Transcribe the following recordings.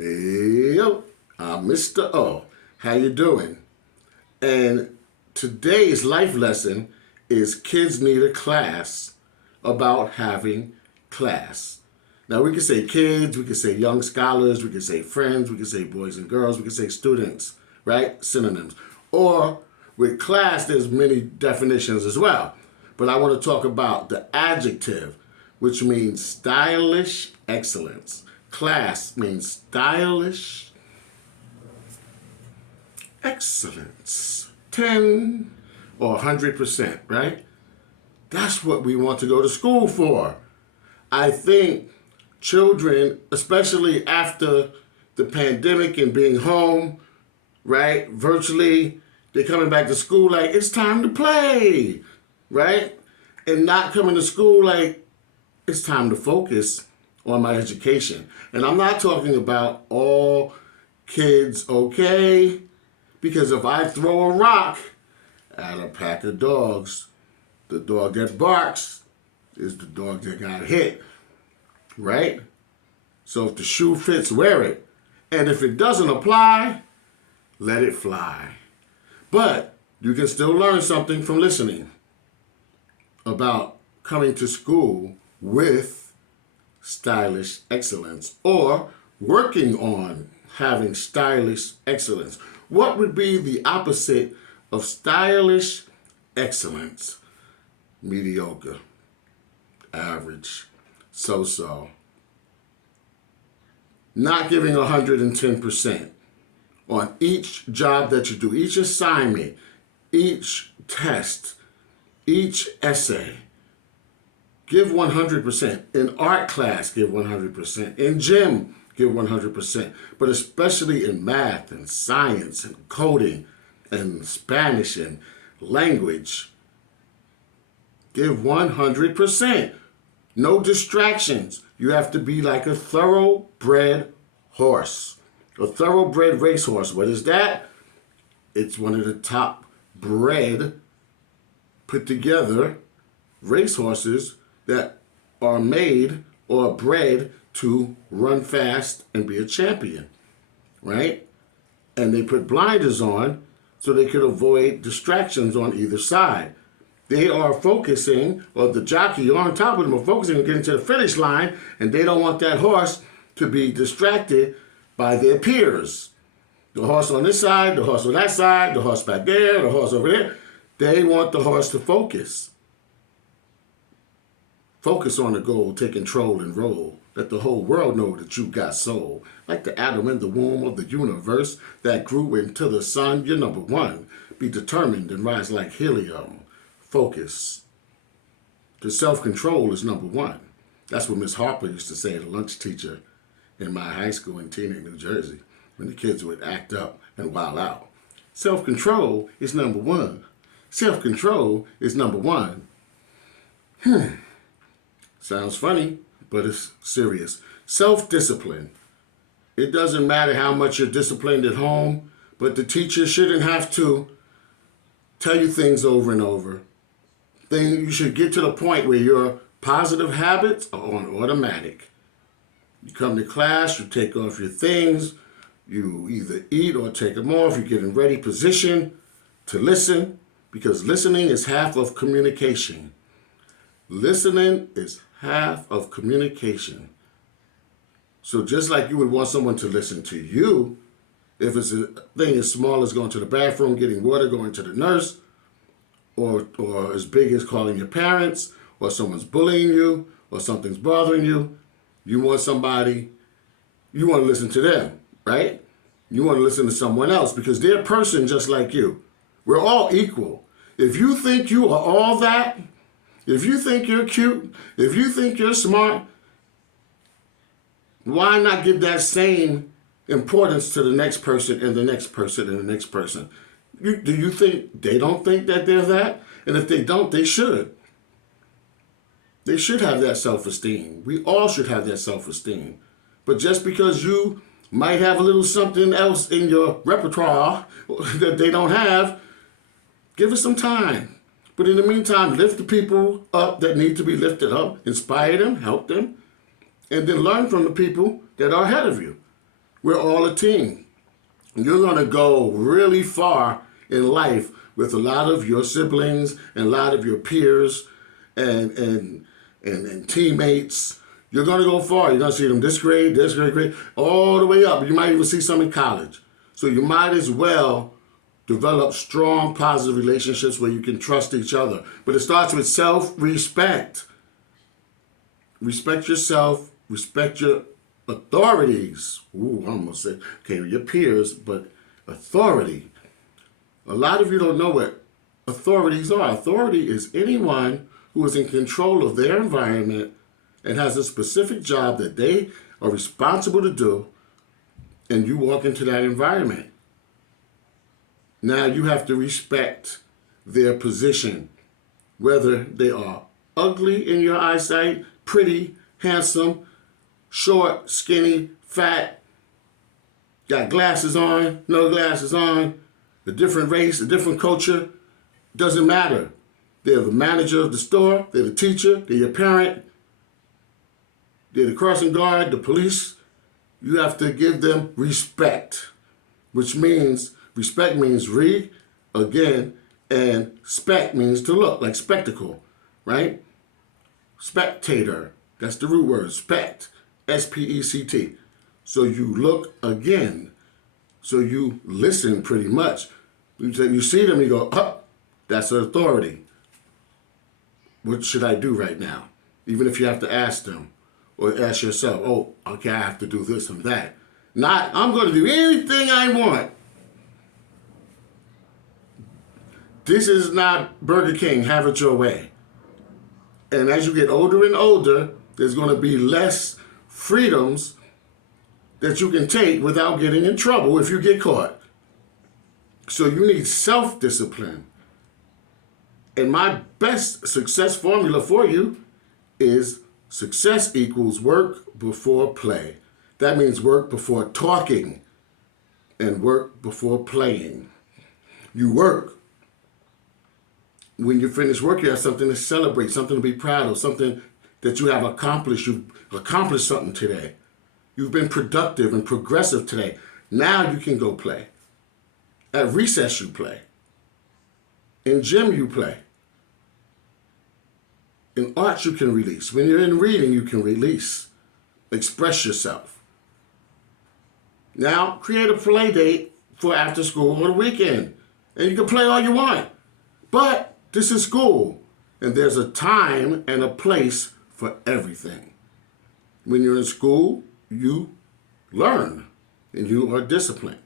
Hey, yo, I'm Mr. O. How you doing? And today's life lesson is kids need a class about having class. Now we can say kids, we can say young scholars, we can say friends, we can say boys and girls, we can say students, right? Synonyms. Or with class, there's many definitions as well. But I want to talk about the adjective, which means stylish excellence. Class means stylish excellence. 10 or 100%, right? That's what we want to go to school for. I think children, especially after the pandemic and being home, right, virtually, they're coming back to school like, it's time to play, right? And not coming to school like, it's time to focus on my education. And I'm not talking about all kids, okay? Because if I throw a rock at a pack of dogs, the dog that barks is the dog that got hit, right? So if the shoe fits, wear it. And if it doesn't apply, let it fly. But you can still learn something from listening about coming to school with stylish excellence or working on having stylish excellence. What would be the opposite of stylish excellence? Mediocre, average, so-so. Not giving 110% on each job that you do, each assignment, each test, each essay. Give 100%. In art class, give 100%. In gym, give 100%. But especially in math and science and coding and Spanish and language, give 100%. No distractions. You have to be like a thoroughbred horse. A thoroughbred racehorse. What is that? It's one of the top bred, put together racehorses that are made or bred to run fast and be a champion, right? And they put blinders on so they could avoid distractions on either side. They are focusing, or the jockey on top of them are focusing on getting to the finish line, and they don't want that horse to be distracted by their peers. The horse on this side, the horse on that side, the horse back there, the horse over there. They want the horse to focus. Focus on the goal, take control and roll. Let the whole world know that you got soul. Like the atom in the womb of the universe that grew into the sun, you're number one. Be determined and rise like helium. Focus. The self-control is number one. That's what Miss Harper used to say, the lunch teacher in my high school in Teaneck, New Jersey, when the kids would act up and wild out. Self-control is number one. Self-control is number one. Sounds funny, but it's serious. Self-discipline. It doesn't matter how much you're disciplined at home, but the teacher shouldn't have to tell you things over and over. Then you should get to the point where your positive habits are on automatic. You come to class, you take off your things, you either eat or take them off, you get in ready position to listen, because listening is half of communication. Listening is half of communication. So just like you would want someone to listen to you, if it's a thing as small as going to the bathroom, getting water, going to the nurse, or as big as calling your parents, or someone's bullying you, or something's bothering you, you want to listen to them, right? You want to listen to someone else because they're a person just like you. We're all equal. If you think you are all that, if you think you're cute, if you think you're smart, why not give that same importance to the next person and the next person and the next person? Do you think they don't think that they're that? And if they don't, they should. They should have that self-esteem. We all should have that self-esteem. But just because you might have a little something else in your repertoire that they don't have, give it some time. But in the meantime, lift the people up that need to be lifted up, inspire them, help them, and then learn from the people that are ahead of you. We're all a team. You're going to go really far in life with a lot of your siblings and a lot of your peers and teammates. You're going to go far. You're going to see them this grade, all the way up. You might even see some in college. So you might as well develop strong, positive relationships where you can trust each other. But it starts with self-respect. Respect yourself. Respect your authorities. Ooh, I almost said, okay, your peers, but authority. A lot of you don't know what authorities are. Authority is anyone who is in control of their environment and has a specific job that they are responsible to do, and you walk into that environment. Now you have to respect their position, whether they are ugly in your eyesight, pretty, handsome, short, skinny, fat, got glasses on, no glasses on, a different race, a different culture, doesn't matter. They're the manager of the store, they're the teacher, they're your parent, they're the crossing guard, the police. You have to give them respect, which means, respect means again, and spect means to look, like spectacle, right? Spectator, that's the root word, spect, S-P-E-C-T. So you look again. So you listen pretty much. You see them, you go, oh, that's an authority. What should I do right now? Even if you have to ask them or ask yourself, oh, okay, I have to do this and that. Not, I'm going to do anything I want. This is not Burger King, have it your way. And as you get older and older, there's going to be less freedoms that you can take without getting in trouble if you get caught. So you need self-discipline. And my best success formula for you is success equals work before play. That means work before talking and work before playing. You work. When you finish work, you have something to celebrate, something to be proud of, something that you have accomplished. You've accomplished something today. You've been productive and progressive today. Now you can go play. At recess, you play. In gym, you play. In art, you can release. When you're in reading, you can release. Express yourself. Now, create a play date for after school or the weekend. And you can play all you want. But this is school. And there's a time and a place for everything. When you're in school, you learn. And you are disciplined.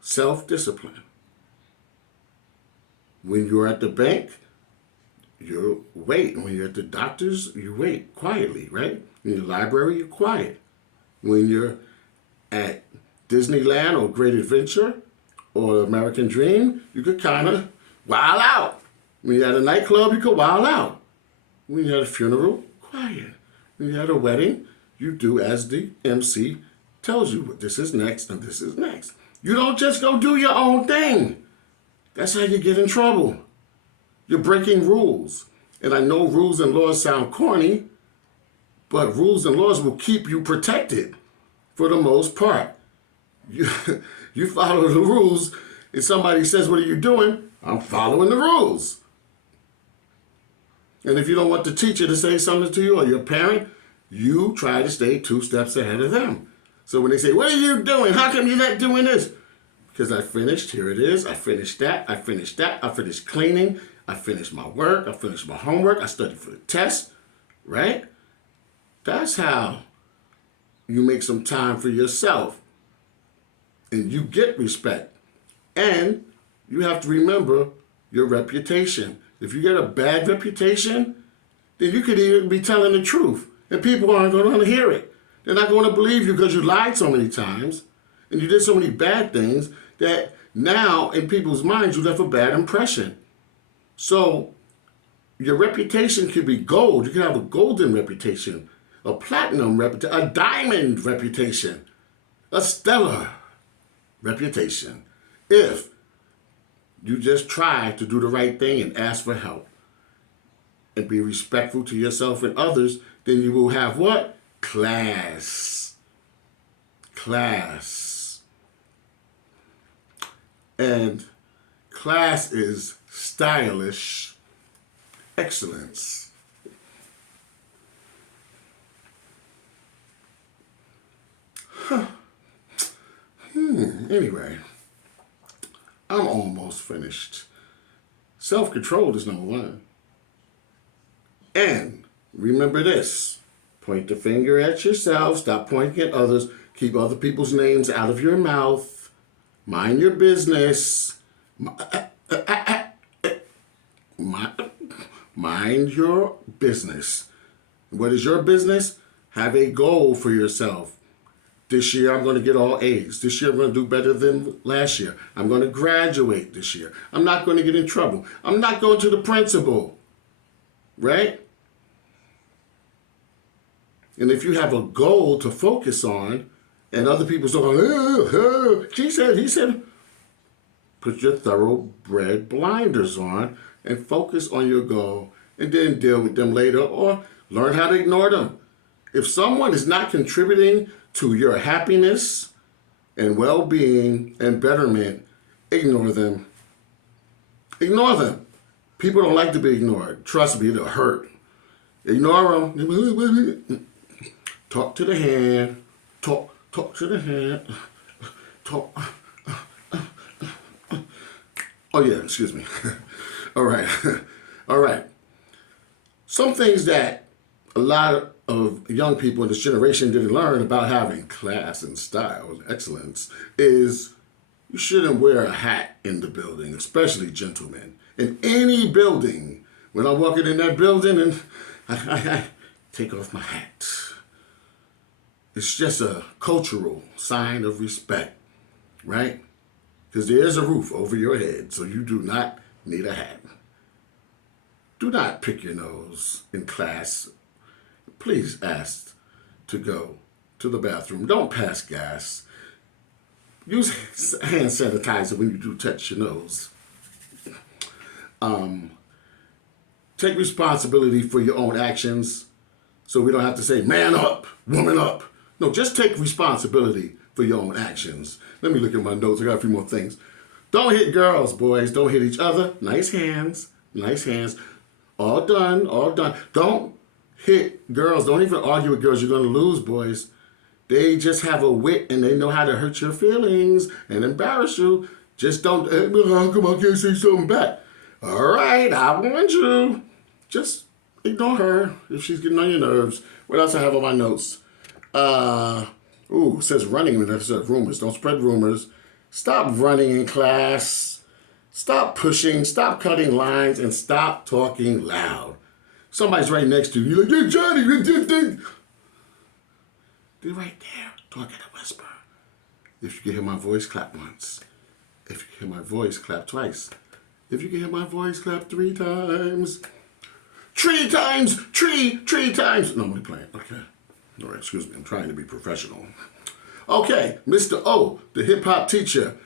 Self-discipline. When you're at the bank, you wait. When you're at the doctor's, you wait quietly, right? In the library, you're quiet. When you're at Disneyland or Great Adventure or American Dream, you could kind of wild out. When you're at a nightclub, you could wild out. When you're at a funeral, quiet. When you're at a wedding, you do as the MC tells you. This is next and this is next. You don't just go do your own thing. That's how you get in trouble. You're breaking rules. And I know rules and laws sound corny, but rules and laws will keep you protected for the most part. You follow the rules. If somebody says, what are you doing? I'm following the rules. And if you don't want the teacher to say something to you or your parent, you try to stay 2 steps ahead of them. So when they say, what are you doing? How come you're not doing this? Because I finished, here it is, I finished that, I finished cleaning, I finished my work, I finished my homework, I studied for the test, right? That's how you make some time for yourself. And you get respect. And you have to remember your reputation. If you get a bad reputation, then you could even be telling the truth. And people aren't going to hear it. They're not going to believe you because you lied so many times and you did so many bad things that now in people's minds you left a bad impression. So your reputation could be gold. You can have a golden reputation, a platinum reputation, a diamond reputation, a stellar reputation. If you just try to do the right thing and ask for help and be respectful to yourself and others, then you will have what? Class. class. And class is stylish excellence. Anyway, I'm almost finished. Self-control is number one. And remember this. Point the finger at yourself. Stop pointing at others. Keep other people's names out of your mouth. Mind your business. Mind your business. What is your business? Have a goal for yourself. This year I'm going to get all A's. This year I'm going to do better than last year. I'm going to graduate this year. I'm not going to get in trouble. I'm not going to the principal. Right? And if you have a goal to focus on, and other people's going, she said, he said, put your thoroughbred blinders on and focus on your goal and then deal with them later or learn how to ignore them. If someone is not contributing to your happiness and well-being and betterment, ignore them. Ignore them. People don't like to be ignored. Trust me, it'll hurt. Ignore them. Talk to the hand. Talk to the hand. Talk. Oh yeah, excuse me. All right. All right. Some things that a lot of young people in this generation didn't learn about having class and style and excellence is you shouldn't wear a hat in the building, especially gentlemen. In any building, when I'm walking in that building and I take off my hat. It's just a cultural sign of respect, right? Because there is a roof over your head, so you do not need a hat. Do not pick your nose in class. Please ask to go to the bathroom. Don't pass gas. Use hand sanitizer when you do touch your nose. Take responsibility for your own actions so we don't have to say, man up, woman up. No, just take responsibility for your own actions. Let me look at my notes. I got a few more things. Don't hit girls, boys. Don't hit each other. Nice hands. Nice hands. All done. All done. Don't hit girls. Don't even argue with girls. You're going to lose, boys. They just have a wit and they know how to hurt your feelings and embarrass you. Just don't, how come I can't say something back? All right, I warned you. Just ignore her if she's getting on your nerves. What else I have on my notes? It says running instead of rumors. Don't spread rumors. Stop running in class. Stop pushing. Stop cutting lines. And stop talking loud. Somebody's right next to you. You're like, hey, Johnny. They're right there. Talk at a whisper. If you can hear my voice, clap once. If you can hear my voice, clap twice. If you can hear my voice, clap 3 times. 3 times. 3 times. No, I'm only playing. Okay. All right, excuse me. I'm trying to be professional. Okay, Mr. O, the hip-hop teacher.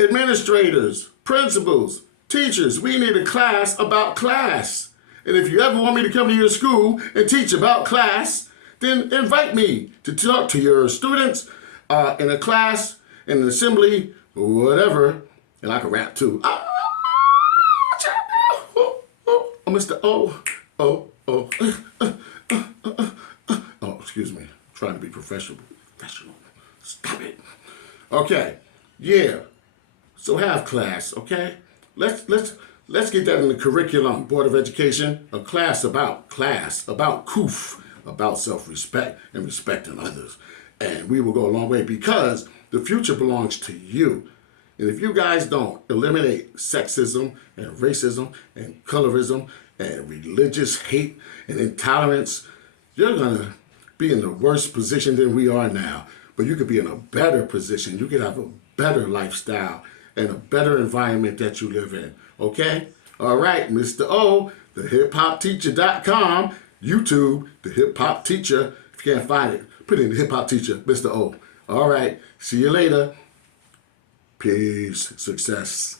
Administrators, principals, teachers, we need a class about class. And if you ever want me to come to your school and teach about class, then invite me to talk to your students in a class, in an assembly, whatever. And I can rap too. Mr. O. Oh, excuse me. I'm trying to be professional. Stop it. Okay. Yeah. So have class, okay? Let's get that in the curriculum, Board of Education. A class, about koof, about self-respect and respecting others. And we will go a long way because the future belongs to you. And if you guys don't eliminate sexism and racism and colorism and religious hate and intolerance, you're going to be in the worst position than we are now. But you could be in a better position. You could have a better lifestyle and a better environment that you live in. Okay? All right, Mr. O, thehiphopteacher.com, YouTube, The Hip Hop Teacher. If you can't find it, put in The Hip Hop Teacher, Mr. O. All right, see you later. Peace, success.